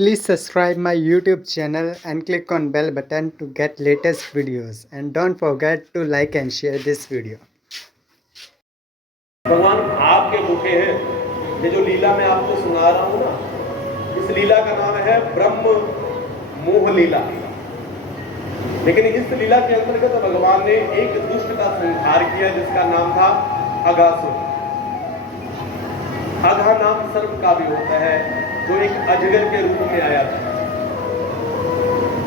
Please subscribe my YouTube channel and click on bell button to get latest videos, and don't forget to like and share this video. भगवान आपके भूखे हैं। ये जो लीला मैं आपको सुना रहा हूं ना, इस लीला का नाम है ब्रह्म मोह लीला। लेकिन इस लीला के अंतर्गत भगवान ने एक दुष्ट का संहार किया जिसका नाम था अघासुर। अघा नाम सर्प का भी होता है, जो एक अजगर के रूप में आया था।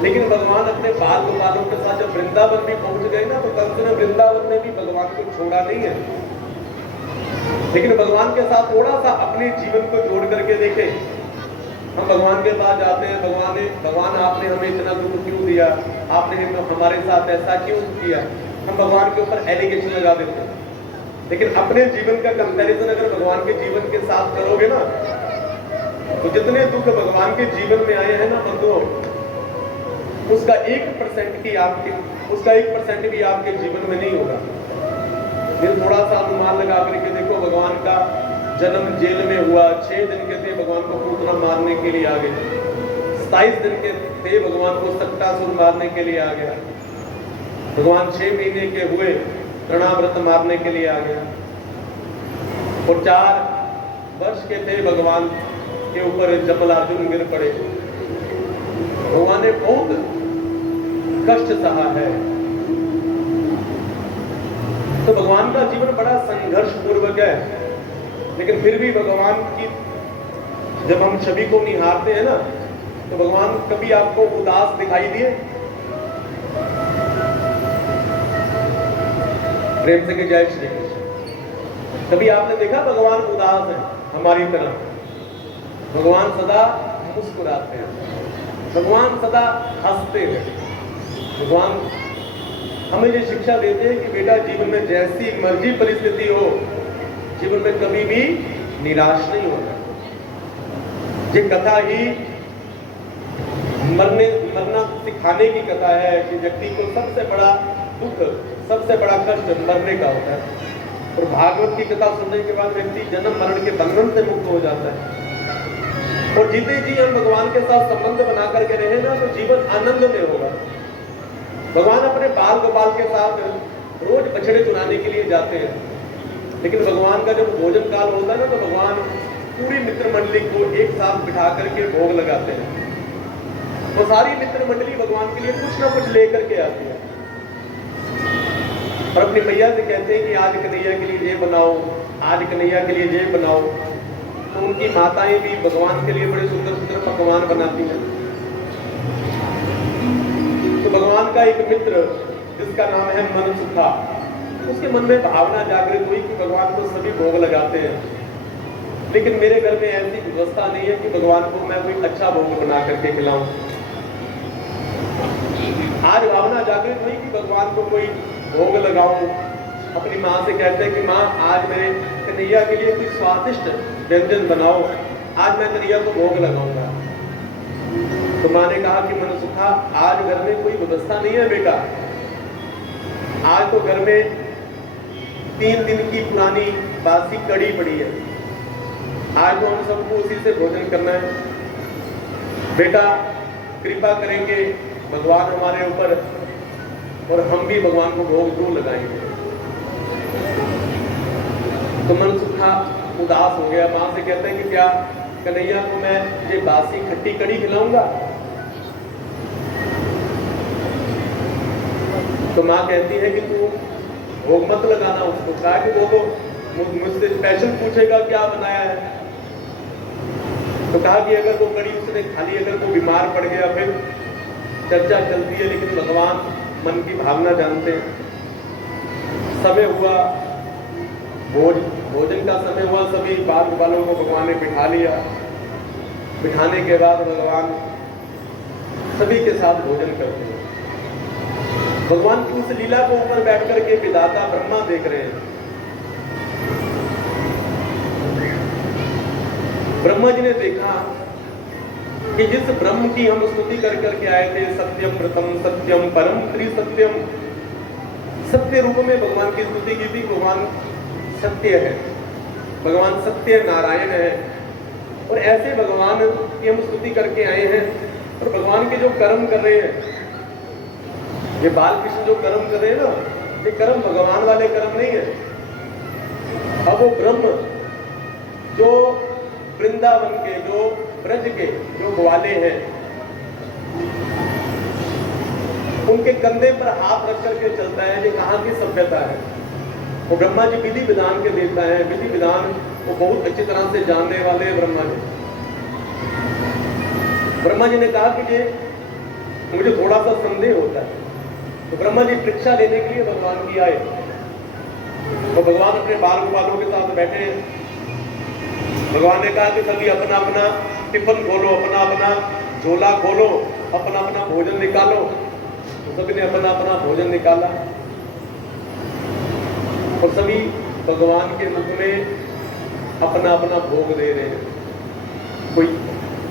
लेकिन भगवान अपने बाल गोपालों के साथ जब वृंदावन भी पहुंच गए ना, तो कंस ने वृंदावन में भी भगवान को छोड़ा नहीं है। लेकिन भगवान के साथ थोड़ा सा अपने जीवन को जोड़ करके देखे। हम भगवान के पास जाते हैं, भगवान आपने हमें इतना दुख क्यों दिया, आपने हमारे साथ ऐसा क्यों किया, हम भगवान के ऊपर एलिगेशन लगा देते हैं। लेकिन अपने जीवन का कंपैरिजन अगर भगवान के जीवन के साथ करोगे ना, तो जितने दुख भगवान के जीवन में आए हैं ना बंधुओं, उसका 1% भी आपके जीवन में नहीं होगा। फिर थोड़ा सा अनुमान लगा करके देखो, भगवान का जन्म जेल में हुआ, 6 दिन के थे भगवान को पूतना मारने के लिए आ गए, 27 दिन के थे भगवान को सक्टासुर मारने के लिए आ गया, भगवान 6 महीने के हुए तृणाव्रत मारने के लिए आ गया, और 4 वर्ष के थे भगवान के ऊपर जमलार्जुन गिर पड़े। भगवान ने बहुत कष्ट सहा है। तो भगवान का जीवन बड़ा संघर्ष पूर्वक है। लेकिन फिर भी भगवान की जब हम छवि को निहारते हैं ना, तो भगवान कभी आपको उदास दिखाई दिए? प्रेम से कि जय श्री कृष्ण। कभी आपने देखा भगवान उदास है हमारी तरह? भगवान सदा मुस्कुराते हैं, भगवान सदा हंसते हैं। भगवान हमें ये शिक्षा देते हैं कि बेटा, जीवन में जैसी मर्जी परिस्थिति हो, जीवन में कभी भी निराश नहीं होना। ये कथा ही मरना सिखाने की कथा है कि व्यक्ति को सबसे बड़ा दुख, सबसे बड़ा कष्ट मरने का होता है। और भागवत की कथा सुनने के बाद व्यक्ति जन्म मरण के बंधन से मुक्त हो जाता है। और जीते जी हम भगवान के साथ संबंध बना करके रहे ना, तो जीवन आनंद में होगा। भगवान अपने बाल गोपाल के साथ रोज बछड़े चुनाने के लिए जाते हैं। लेकिन भगवान का जब भोजन काल होता है ना, तो भगवान पूरी मित्र मंडली को एक साथ बिठा करके भोग लगाते हैं। तो सारी मित्र मंडली भगवान के लिए कुछ ना कुछ लेकर के आती है और अपनी मैया से कहते हैं कि आज कन्हैया के लिए ये बनाओ, आज कन्हैया के लिए ये बनाओ। तो उनकी माताएं भी भगवान के लिए बड़े सुंदर सुंदर पकवान बनाती हैं। तो भगवान का एक मित्र जिसका नाम है मनसुखा, उसके मन में भावना जागृत हुई कि भगवान को सभी भोग लगाते हैं, लेकिन मेरे घर में ऐसी व्यवस्था नहीं है कि भगवान को मैं कोई अच्छा भोग बना करके खिलाऊं। आज भावना जागृत हुई कि भगवान को कोई भोग लगाऊं। अपनी माँ से कहते हैं कि माँ, आज मेरे कन्हैया के लिए कोई स्वादिष्ट व्यंजन बनाओ, आज मैं कन्हैया को भोग लगाऊंगा। तो माँ ने कहा कि मनसुखा, आज घर में कोई व्यवस्था नहीं है बेटा। आज तो घर में 3 दिन की पुरानी बासी कड़ी पड़ी है, आज तो हम सबको उसी से भोजन करना है। बेटा, कृपा करेंगे भगवान हमारे ऊपर, और हम भी भगवान को भोग जरूर लगाएंगे। तो मनसुखा उदास हो गया। माँ से कहते हैं कि क्या कन्हैया को मैं ये बासी खट्टी कड़ी खिलाऊंगा? तो माँ कहती है कि तू भोग मत लगाना उसको। कहा कि वो तो मुझसे स्पेशल पूछेगा क्या बनाया है। तो कहा कि अगर वो कड़ी उसने खाली, अगर वो बीमार पड़ गया, फिर चर्चा चलती है। लेकिन भगवान मन की भावना जानते हैं। समय हुआ, भोजन का समय हुआ, सभी बाल गोपालों को भगवान ने बिठा लिया। बिठाने के बाद भगवान सभी के साथ भोजन करते हैं। भगवान की उस लीला को ऊपर बैठ करके विधाता ब्रह्मा देख रहे हैं। ब्रह्मा जी ने देखा कि जिस ब्रह्म की हम स्तुति कर करके आए थे, सत्यम प्रथम सत्यम परम त्रिसत्यम, सत्य रूप में भगवान की स्तुति की थी। भगवान सत्य है, भगवान सत्य नारायण है। और ऐसे भगवान की हम स्तुति करके आए हैं। और भगवान के जो कर्म कर रहे हैं, ये बाल कृष्ण जो कर्म कर रहे हैं ना, ये कर्म भगवान वाले कर्म नहीं है। अब वो ब्रह्म जो वृंदावन के, जो ब्रज के, जो ग्वाले हैं, उनके कंधे पर हाथ रख करके चलता है। ये कहाँ की सभ्यता है? वो ब्रह्मा जी विधि विधान के देता है, विधि विधान वो बहुत अच्छी तरह से जानने वाले हैं ब्रह्मा जी। ब्रह्मा जी ने कहा कि ये मुझे थोड़ा सा संदेह होता है, तो ब्रह्मा जी परीक्षा लेने के लिए भगवान की आए। तो भगवान अपने बाल गोपालों के साथ बैठे हैं। भगवान ने कहा कि सभी अपना अपना टिफिन खोलो, अपना अपना झोला खोलो, अपना अपना भोजन निकालो। तो सभी ने अपना अपना भोजन निकाला और सभी भगवान के मुख में अपना अपना भोग दे रहे हैं। कोई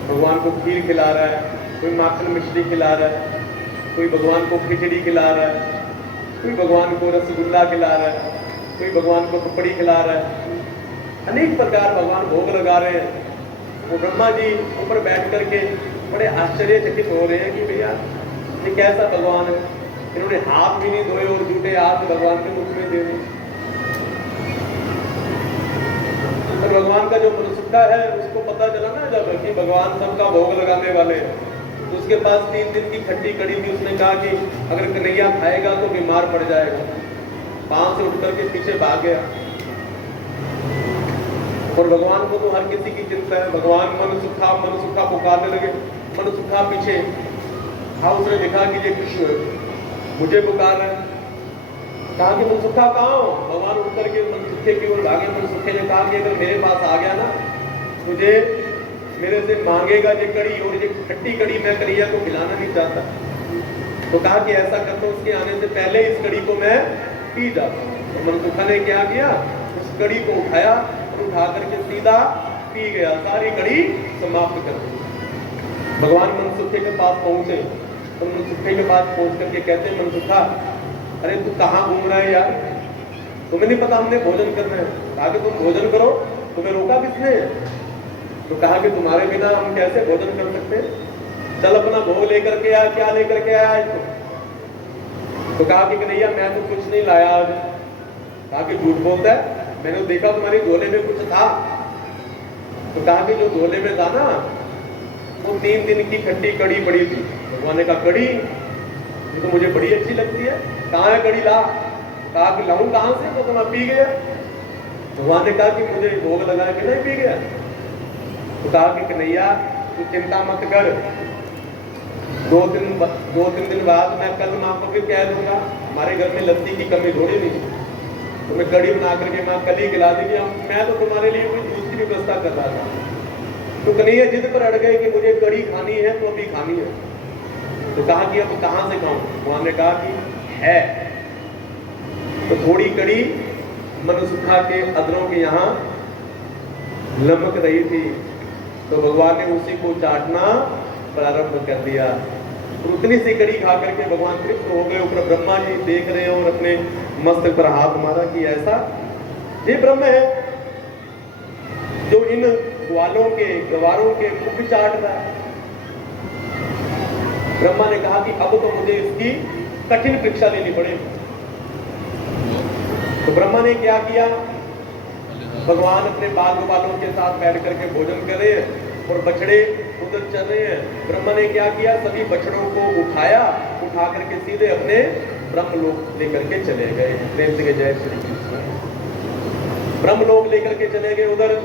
भगवान को खीर खिला रहा है, कोई माखन मिश्री खिला रहा है, कोई भगवान को खिचड़ी खिला रहा है, कोई भगवान को रसगुल्ला खिला रहा है, कोई भगवान को पपड़ी खिला रहा है। अनेक प्रकार भगवान भोग लगा रहे हैं। वो ब्रह्मा जी ऊपर बैठ करके बड़े आश्चर्यचकित हो रहे हैं कि भैया ये कैसा भगवान है, इन्होंने हाथ भी नहीं धोए और जूठे हाथ भगवान के मुख में दे दिए। तो भगवान का जो मनसुखा है उसको पता चला ना जब कि भगवान सबका भोग लगाने वाले हैं, तो उसके पास 3 दिन की खट्टी कड़ी थी। उसने कहा कि अगर कन्हैया खाएगा तो बीमार पड़ जाएगा। पांव से उठ करके पीछे भाग गया। और भगवान को तो हर किसी की चिंता है। भगवान मनसुखा पुकारने लगे। मनसुखा पीछे हाँ, उसने देखा कि ये कृष्ण मुझे पुकार रहा है। कहा कि मनसुखा कहाँ हो? भगवान उठ करके मनसुखे की ओर भागे। मनसुखे ने कहा कि अगर मेरे पास आ गया ना, तुझे मेरे से मांगेगा ये कड़ी, और ये खट्टी कड़ी मैं कन्हैया को खिलाना नहीं चाहता। तो कहा कि ऐसा कर दो, उसके आने से पहले इस कड़ी को मैं पी जाता हूँ। तो मनसुखा ने क्या किया, उस कड़ी को उठाया और उठा करके सीधा पी गया, सारी कड़ी समाप्त कर दी। भगवान मनसुखे के पास पहुंचे तो मनसुखे के पास पहुंच करके कहते हैं, मनसुखा अरे तू कहाँ घूम रहा है यार, तुम्हें नहीं पता हमने भोजन करना है? कहा कि तुम भोजन करो, तुम्हें रोका किसने? तो कहा कि तुम्हारे बिना हम कैसे भोजन कर सकते? चल अपना भोग लेकर के आया। क्या लेकर के आया है? तो कहा कि कन्हैया मैं तो कुछ नहीं लाया आज। कहा कि झूठ बोलता है, मैंने देखा तुम्हारे झोले में कुछ था। तो कहा कि जो झोले में था ना, वो 3 दिन की खट्टी कड़ी पड़ी थी। भगवान ने कहा कड़ी, ये तो मुझे बड़ी अच्छी लगती है, कहाँ है कड़ी? ला। कहा कि लाऊं कहाँ से? तो मैं पी गया। भगवान ने कहा कि मुझे भोग लगा के नहीं पी गया। तो कहा कि कन्हैया तू चिंता मत कर, 2-3 दिन बाद मैं कल माँ को फिर कह दूंगा, हमारे घर में लस्सी की कमी थोड़ी नहीं, तो मैं कड़ी बना करके माँ कल ही खिला देगी। मैं तो तुम्हारे लिए कोई जूस की व्यवस्था कर रहा था। तो कन्हैया जिद पर अड़ गए कि मुझे कड़ी खानी है तो अभी खानी है। तो कहा कि अब कहाँ से खाऊं? भगवान ने कहा कि है। तो थोड़ी कड़ी मनसुखा के अधरों के यहाँ लमक रही थी, तो भगवान ने उसी को चाटना प्रारंभ कर दिया। तो उतनी सी कड़ी खा करके भगवान तृप्त हो गए। ऊपर ब्रह्मा जी देख रहे हैं और अपने मस्तक पर हाथ मारा कि ऐसा ये ब्रह्म है जो इन ग्वालों के, गवारों के मुख चाट रहा है। ब्रह्मा ने कहा कि अब तो मुझे इसकी कठिन परीक्षा लेनी पड़ेगी। तो ब्रह्मा ने क्या किया, भगवान अपने बाल गोपालों के साथ बैठ करके भोजन कर रहे हैं और बछड़े उधर चल रहे हैं। ब्रह्मा ने क्या किया, सभी बछड़ों को उठाया, उठा करके सीधे अपने ब्रह्मलोक लेकर के चले गए। प्रेम से जय श्री कृष्ण। ब्रह्मलोक लेकर के चले गए। उधर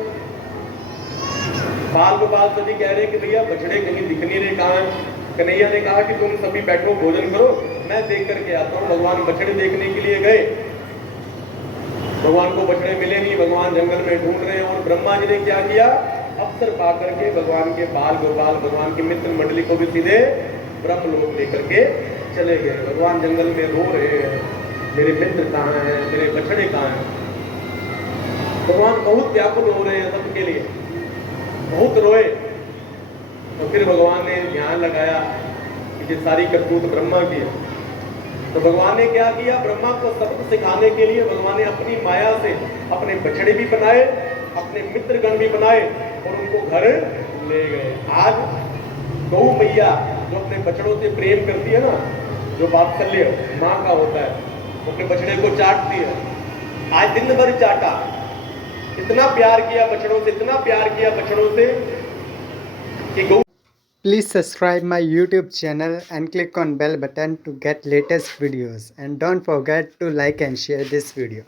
बाल गोपाल सभी कह रहे हैं कि भैया बछड़े कहीं दिख नहीं रहे, कहाँ हैं? कन्हैया ने कहा कि तुम सभी बैठो, भोजन करो, मैं देख करके आता हूँ। भगवान बछड़े देखने के लिए गए। भगवान को बछड़े मिले नहीं, भगवान जंगल में ढूंढ रहे हैं। और ब्रह्मा जी ने क्या किया, अवसर पा करके भगवान के बाल गोपाल, भगवान की मित्र मंडली को भी सीधे ब्रह्मलोक लेकर के चले गए। भगवान जंगल में रो रहे हैं, मेरे मित्र कहाँ हैं, मेरे बछड़े कहाँ हैं? भगवान बहुत व्याकुल हो रहे हैं सबके लिए, बहुत रोए। तो फिर भगवान ने ध्यान लगाया कि ये सारी करतूत ब्रह्मा की है। तो भगवान ने क्या किया, ब्रह्मा को सबक सिखाने के लिए भगवान ने अपनी माया से अपने बछड़े भी बनाए, अपने मित्रगण भी बनाए और उनको घर ले गए। आज गौ मैया जो अपने बछड़ों से प्रेम करती है ना, जो वात्सल्य माँ का होता है, वो अपने बछड़े को चाटती है। आज दिन भर चाटा, इतना प्यार किया बछड़ों से, इतना प्यार किया बछड़ों से कि गौ। Please subscribe my YouTube channel and click on bell button to get latest videos, and don't forget to like and share this video.